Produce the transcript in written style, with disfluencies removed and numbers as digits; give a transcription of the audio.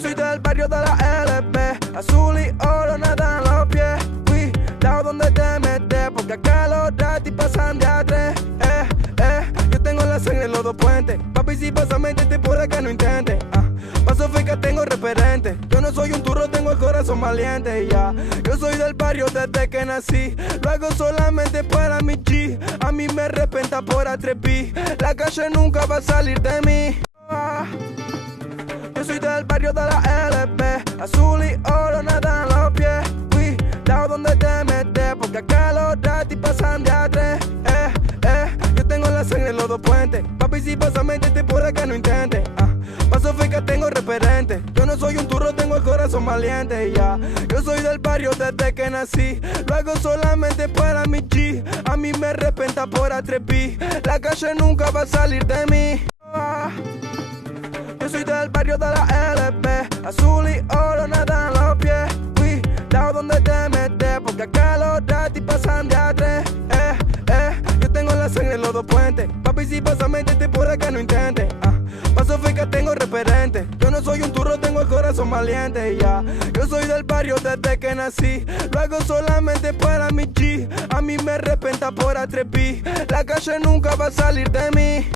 soy del barrio de la LP, azul y oro nada en los pies. Cuidado donde te metes, porque acá los ratis pasan de a tres. Yo tengo la sangre en los dos puentes, papi si pasa métete por acá no intentes. Paso feca tengo referente, yo no soy un turro, tengo el corazón valiente, ya. Yo soy del barrio desde que nací, lo hago solamente para mi G. A mí me arrepienta por atreví, la calle nunca va a salir de mí. Yo soy del barrio de la LP, azul y oro nada en los pies. Cuidado donde te metes, porque acá los ratis pasan de a tres. Yo tengo la sangre en los dos puentes, papi si pasa métete por acá no intentes. Paso feca tengo referente, yo no soy un turro, tengo el corazón valiente, ya. Yo soy del barrio desde que nací, lo hago solamente para mi G. A mí me arrepienta por atreví, la calle nunca va a salir de mí. Yo soy del barrio de la LP, azul y oro nada en los pies. Cuidado donde te metes, porque acá los ratis pasan de a tres. Yo tengo la sangre en los dos puentes, papi si pasa métete por acá no intentes. Paso feca tengo referente, yo no soy un turro, tengo el corazón valiente, ya. Yo soy del barrio desde que nací, lo hago solamente para mi G. A mí me arrepienta por atreví, la calle nunca va a salir de mí.